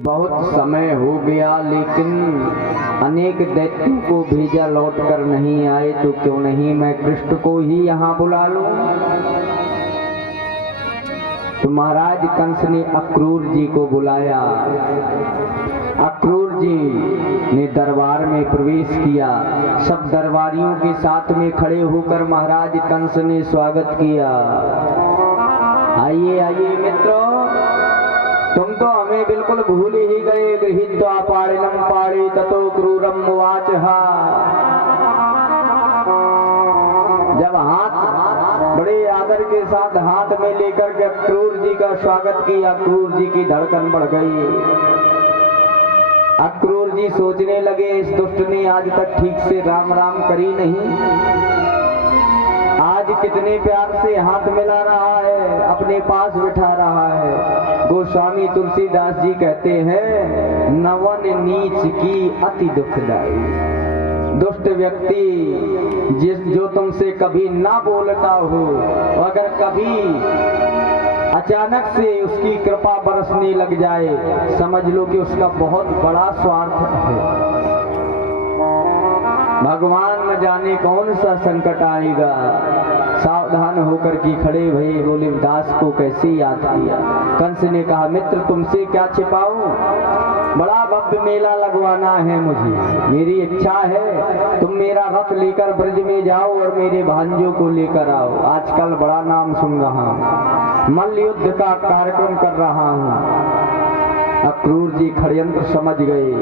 बहुत समय हो गया, लेकिन अनेक दैत्यों को भेजा लौट कर नहीं आए, तो क्यों नहीं मैं कृष्ण को ही यहाँ बुला लूं। तो महाराज कंस ने अक्रूर जी को बुलाया। अक्रूर जी ने दरबार में प्रवेश किया। सब दरबारियों के साथ में खड़े होकर महाराज कंस ने स्वागत किया। आइए आइए मित्रों, तुम तो हमें बिल्कुल भूल ही गए। गृहीत्वा पाणिनं पाणि ततो क्रूरम उवाचः। जब हाथ बड़े आदर के साथ हाथ में लेकर के अक्रूर जी का स्वागत किया, अक्रूर जी की धड़कन बढ़ गई। अक्रूर जी सोचने लगे, इस दुष्ट ने आज तक ठीक से राम राम करी नहीं, आज कितने प्यार से हाथ मिला रहा है, अपने पास बिठा रहा है। गोस्वामी तुलसीदास जी कहते हैं, नवन नीच की अति दुखदाई। दुष्ट व्यक्ति जो तुमसे कभी ना बोलता हो, अगर कभी अचानक से उसकी कृपा बरसने लग जाए, समझ लो कि उसका बहुत बड़ा स्वार्थ है। भगवान न जाने कौन सा संकट आएगा। सावधान होकर के खड़े भई, बोले दास को कैसे याद किया। कंस ने कहा, मित्र तुमसे क्या छिपाऊं, बड़ा भव्य मेला लगवाना है मुझे। मेरी इच्छा है तुम मेरा रथ लेकर ब्रज में जाओ और मेरे भांजों को लेकर आओ। आजकल बड़ा नाम सुन रहा हूं, मल्ल युद्ध का कार्यक्रम कर रहा हूं। अक्रूर जी षड्यंत्र समझ गए,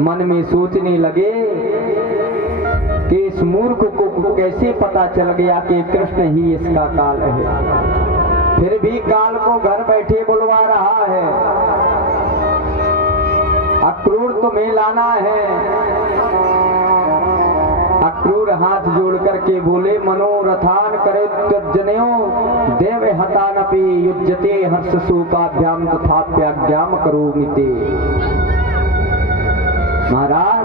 मन में सोचने लगे कि इस मूर्ख को कैसे पता चल गया कि कृष्ण ही इसका काल है। फिर भी काल को घर बैठे बुलवा रहा है। अक्रूर तुम्हें लाना है। अक्रूर हाथ जोड़ करके बोले, मनोरथान करे तज्जनयो देव हतानपि युज्यते हर्ष शोकाभ्याम तथाप्याज्ञाम करोमिते। महाराज,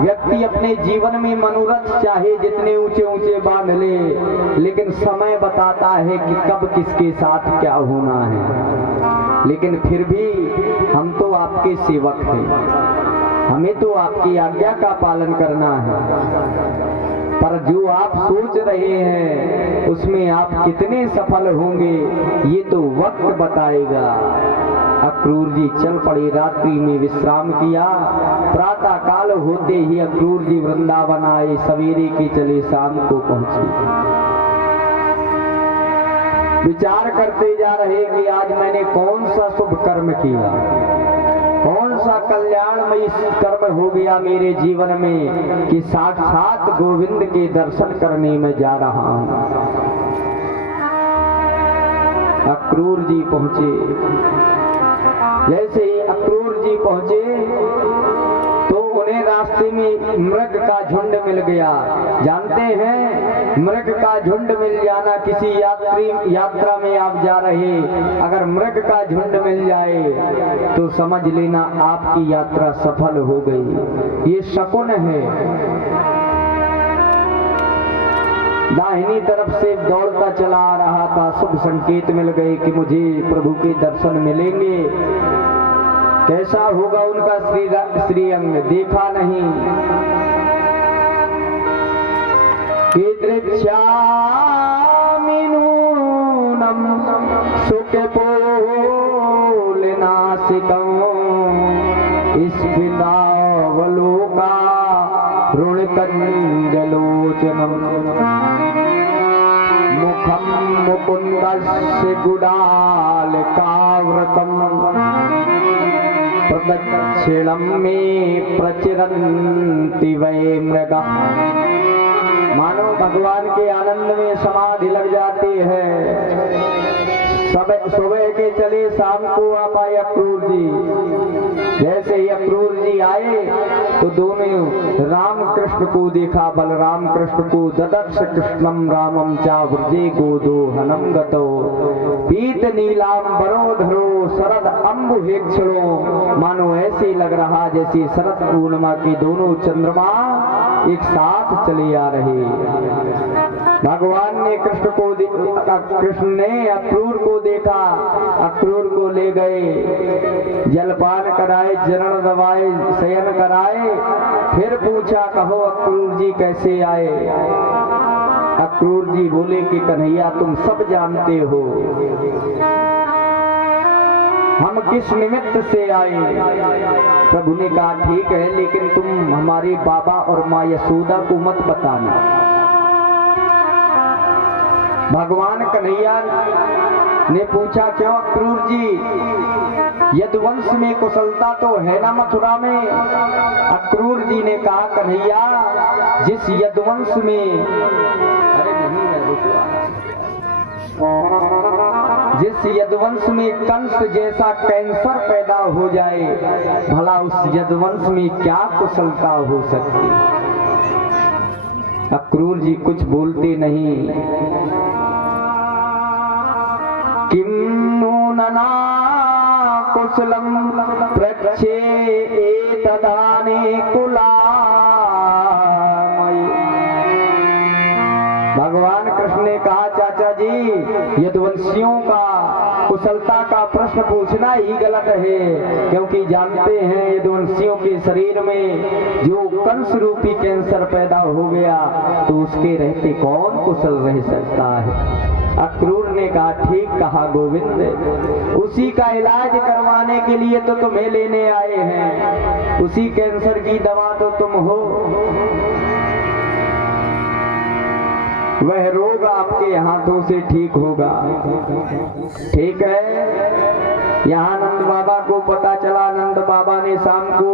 व्यक्ति अपने जीवन में मनोरथ चाहे जितने ऊंचे ऊंचे बांध ले, लेकिन समय बताता है कि कब किसके साथ क्या होना है। लेकिन फिर भी हम तो आपके सेवक हैं, हमें तो आपकी आज्ञा का पालन करना है। पर जो आप सोच रहे हैं उसमें आप कितने सफल होंगे, ये तो वक्त बताएगा। अक्रूर जी चल पड़े, रात्रि में विश्राम किया। प्रातः काल होते ही अक्रूर जी वृंदावन आए। सवेरे के चले शाम को पहुंचे। विचार करते जा रहे कि आज मैंने कौन सा शुभ कर्म किया, कौन सा कल्याणमयी कर्म हो गया मेरे जीवन में कि साक्षात गोविंद के दर्शन करने में जा रहा हूं। अक्रूर जी पहुंचे। जैसे ही अक्रूर जी पहुंचे तो उन्हें रास्ते में मृग का झुंड मिल गया। जानते हैं, मृग का झुंड मिल जाना, किसी यात्रा में आप जा रहे, अगर मृग का झुंड मिल जाए तो समझ लेना आपकी यात्रा सफल हो गई। ये शकुन है। दाहिनी तरफ से दौड़ता चला आ रहा था, शुभ संकेत मिल गए कि मुझे प्रभु के दर्शन मिलेंगे। कैसा होगा उनका श्रीअंग, देखा नहीं। कीदृक्षामि नूनम सुखपोलनासिकं स्फीतावलोका रुणकञ्जलोचनम् मुखं मुकुन्दस्य गुडालकाव्रतम् प्रदक्षिणं मे प्रचिरन्ति वै मृगा। मानो भगवान के आनंद में समाधि लग जाती है। सुबह के चले, शाम को आ पाए अक्रूर जी। जैसे ही अक्रूर जी आए तो दोनों राम कृष्ण को देखा, बलराम कृष्ण को। ददर्श कृष्णम रामम चा व्रजे गोदोहनम गतो पीत नीलांबरोधरो शरद अम्बुहेक्षणो। मानो ऐसे लग रहा जैसे शरद पूर्णिमा के दोनों चंद्रमा एक साथ चले आ रहे। भगवान ने कृष्ण ने अक्रूर को देखा, अक्रूर को ले गए, जलपान कराए, चरण दबाए, शयन कराए, फिर पूछा कहो अक्रूर जी कैसे आए। अक्रूर जी बोले कि कन्हैया तुम सब जानते हो हम किस निमित्त से आए। प्रभु ने कहा ठीक है, लेकिन तुम हमारे बाबा और माँ यशोदा को मत बताना। भगवान कन्हैया ने पूछा क्यों अक्रूर जी, यदुवंश में कुशलता तो है ना मथुरा में। अक्रूर जी ने कहा कन्हैया जिस यदुवंश में, अरे नहीं मैं रुकवा, जिस यदुवंश में कंस जैसा कैंसर पैदा हो जाए, भला उस यदुवंश में क्या कुशलता हो सकती। अक्रूर जी कुछ बोलते नहीं। किम नूनना कुशलम प्रक्षे एतदाने कुला। भगवान कृष्ण ने कहा चाचा जी यदुवंशियों का कुशलता का प्रश्न पूछना ही गलत है, क्योंकि जानते हैं यदुवंशियों के शरीर में जो कंस रूपी कैंसर पैदा हो गया तो उसके रहते कौन कुशल रह सकता है। अक्रूर ने कहा ठीक कहा गोविंद, उसी का इलाज करवाने के लिए तो तुम्हें लेने आए हैं, उसी कैंसर की दवा तो तुम हो। वह रोग आपके हाथों से ठीक होगा। ठीक है, यहाँ नंद बाबा को पता चला। नंद बाबा ने शाम को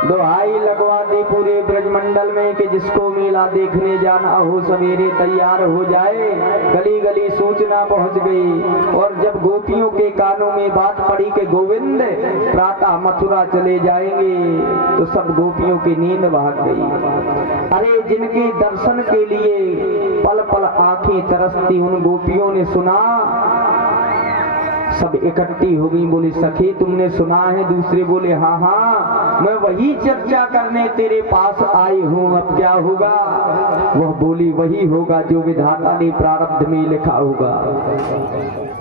दोहाई लगवा दी पूरे ब्रजमंडल में कि जिसको मेला देखने जाना हो सवेरे तैयार हो जाए। गली गली सूचना पहुंच गई और जब गोपियों के कानों में बात पड़ी कि गोविंद प्रातः मथुरा चले जाएंगे तो सब गोपियों की नींद भाग गई। अरे जिनके दर्शन के लिए पल पल आंखें तरसती उन गोपियों ने सुना, सब इकट्ठी हो गई। बोली सखी तुमने सुना है? दूसरे बोले हाँ हाँ, मैं वही चर्चा करने तेरे पास आई हूँ, अब क्या होगा? वह बोली वही होगा जो विधाता ने प्रारब्ध में लिखा होगा।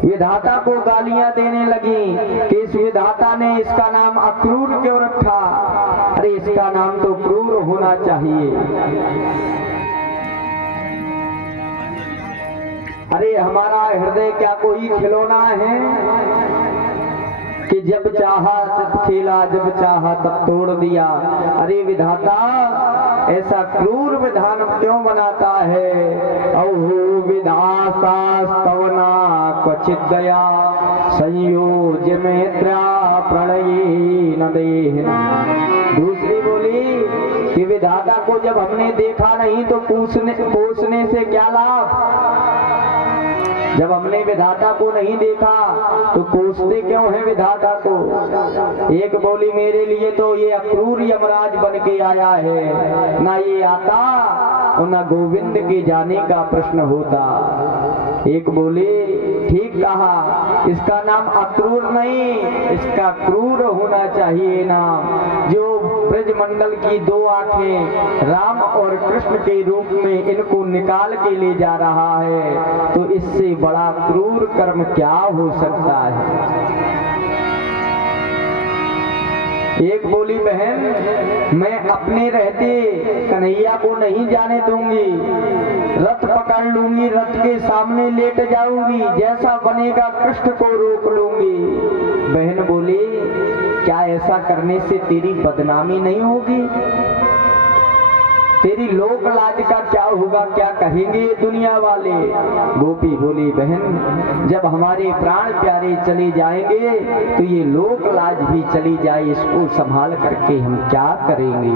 विधाता को गालियां देने लगी कि इस विधाता ने इसका नाम अक्रूर क्यों रखा। अरे इसका नाम तो क्रूर होना चाहिए। अरे हमारा हृदय क्या कोई खिलौना है कि जब चाहा तब खेला, जब चाहा तब तोड़ दिया। अरे विधाता ऐसा क्रूर विधान क्यों बनाता है? औहो विधाता स्तवना क्वचित दया संयोज्य मैत्रा प्रणयी न देह। दूसरी बोली कि विधाता को जब हमने देखा नहीं तो पूछने से क्या लाभ। जब हमने विधाता को नहीं देखा तो कोसते क्यों है विधाता को? एक बोली मेरे लिए तो ये अक्रूर यमराज बन के आया है, ना ये आता और ना गोविंद के जाने का प्रश्न होता। एक बोले ठीक कहा, इसका नाम अक्रूर नहीं, इसका क्रूर होना चाहिए नाम। जो ब्रजमंडल की दो आंखें राम और कृष्ण के रूप में इनको निकाल के ले जा रहा है तो इससे बड़ा क्रूर कर्म क्या हो सकता है। एक बोली बहन मैं अपने रहते कन्हैया को नहीं जाने दूंगी, रथ पकड़ लूंगी, रथ के सामने लेट जाऊंगी, जैसा बनेगा कृष्ण को रोक लूंगी। बहन बोली क्या ऐसा करने से तेरी बदनामी नहीं होगी? तेरी लोक लाज का क्या होगा, क्या कहेंगे दुनिया वाले? गोपी बोली बहन जब हमारे प्राण प्यारे चले जाएंगे तो ये लोक लाज भी चली जाए, इसको संभाल करके हम क्या करेंगे?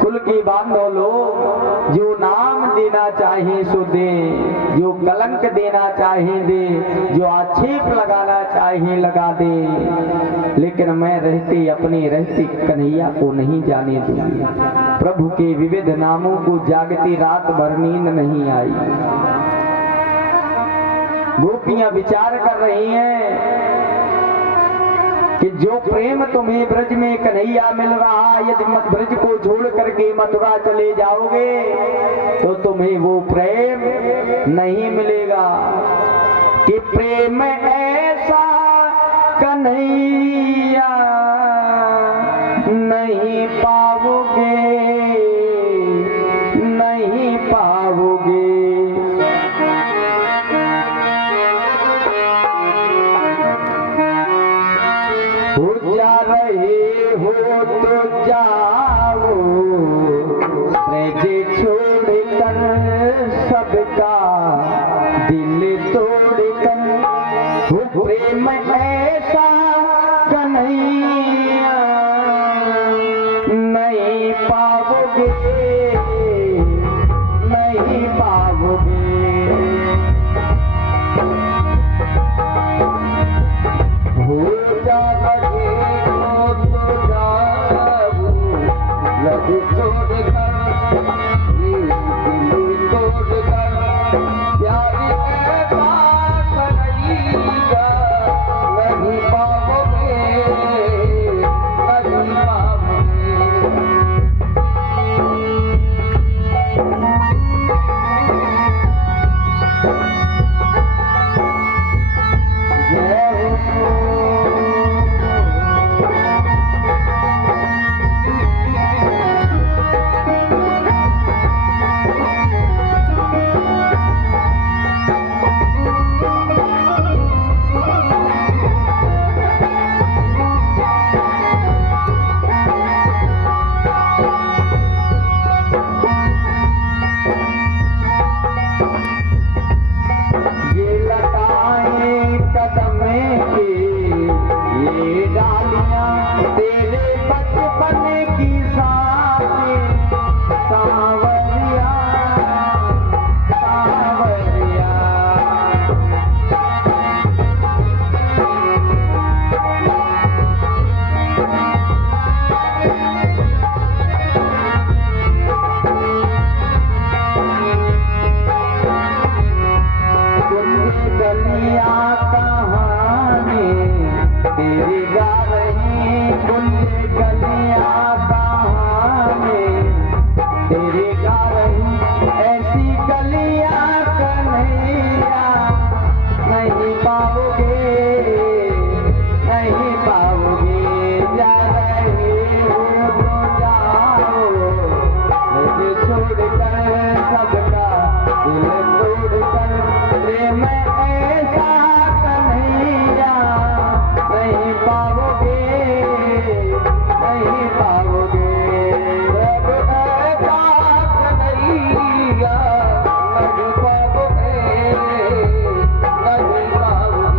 कुल के बांधो लोग जो नाम देना चाहे सो दें, जो कलंक देना चाहे दे, जो आक्षेप लगाना चाहे लगा दे, लेकिन मैं रहते अपने रहते कन्हैया को नहीं जाने दूंगी। प्रभु के विविध नामों को जागती रात भर नींद नहीं आई। गोपियां विचार कर रही हैं कि जो प्रेम तुम्हें ब्रज में कन्हैया मिल रहा, यदि मत ब्रज को छोड़ करके मथुरा चले जाओगे तो तुम्हें वो प्रेम नहीं मिलेगा। कि प्रेम ऐसा कन्हैया नहीं पाओगे, नहीं पाओगे। हो जा रहे हो तो जाओ ब्रज छोड़कर, सबका दिल तोड़कर। हो प्रेम ऐसा कन्हैया नहीं पाओगे, नहीं पाओगे। हो जा रहे हो तो जाओ ब्रज छोड़कर, दिल तोड़कर। प्यारी ऐसा कन्हैया नहीं पाओगे, नहीं पाओगे। जय हो। ये लताएं कदम के, ये डालियां तेरे बचपन की साथें। सांवरिया, सांवरिया। कुंज गलियां कहानी तेरी गा रही, कुंज गलियां कहानी तेरी गा रही। ऐसी गलियां कन्हैया नहीं पाओगे, नहीं पाओगे। जा रहे हो तो जाओ ब्रज छोड़कर, सबका दिल तोड़कर। प्रेम ऐसा कन्हैया नहीं पाओगे, नहीं पाओगे। प्रेम ऐसा कन्हैया नहीं पाओगे, नहीं पाओगे।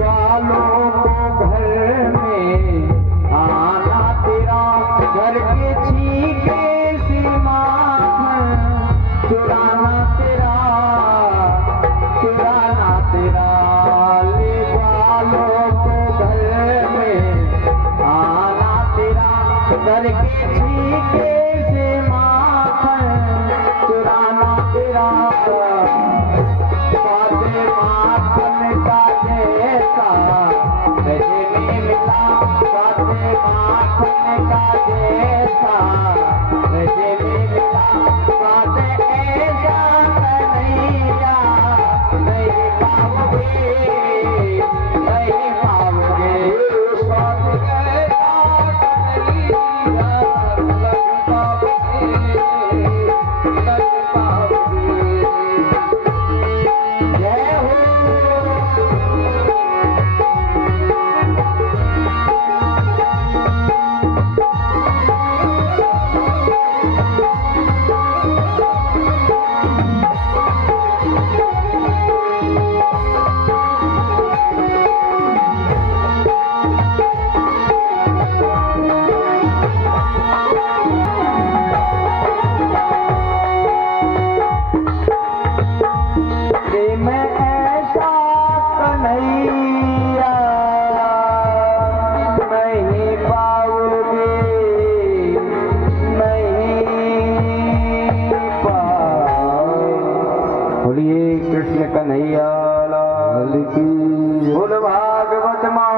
वालों को घर में आना तेरा, घर के छीके से माखन चुराना तेरा, चुराना तेरा। ले वालों को घर में आना तेरा, घर के छीके से माखन चुराना तेरा। स्वादे माखन का जैसा मुझे नहीं मिला, स्वादे माखन का जैसा मुझे नहीं मिला। स्वाद ऐसा कन्हैया नहीं पाओगे, नहीं पाओगे। स्वाद ऐसा कन्हैया नहीं पाओगे, नहीं पाओगे। जय हो। बोलिए कृष्ण कन्हैया लाल की। बोल भागवत मा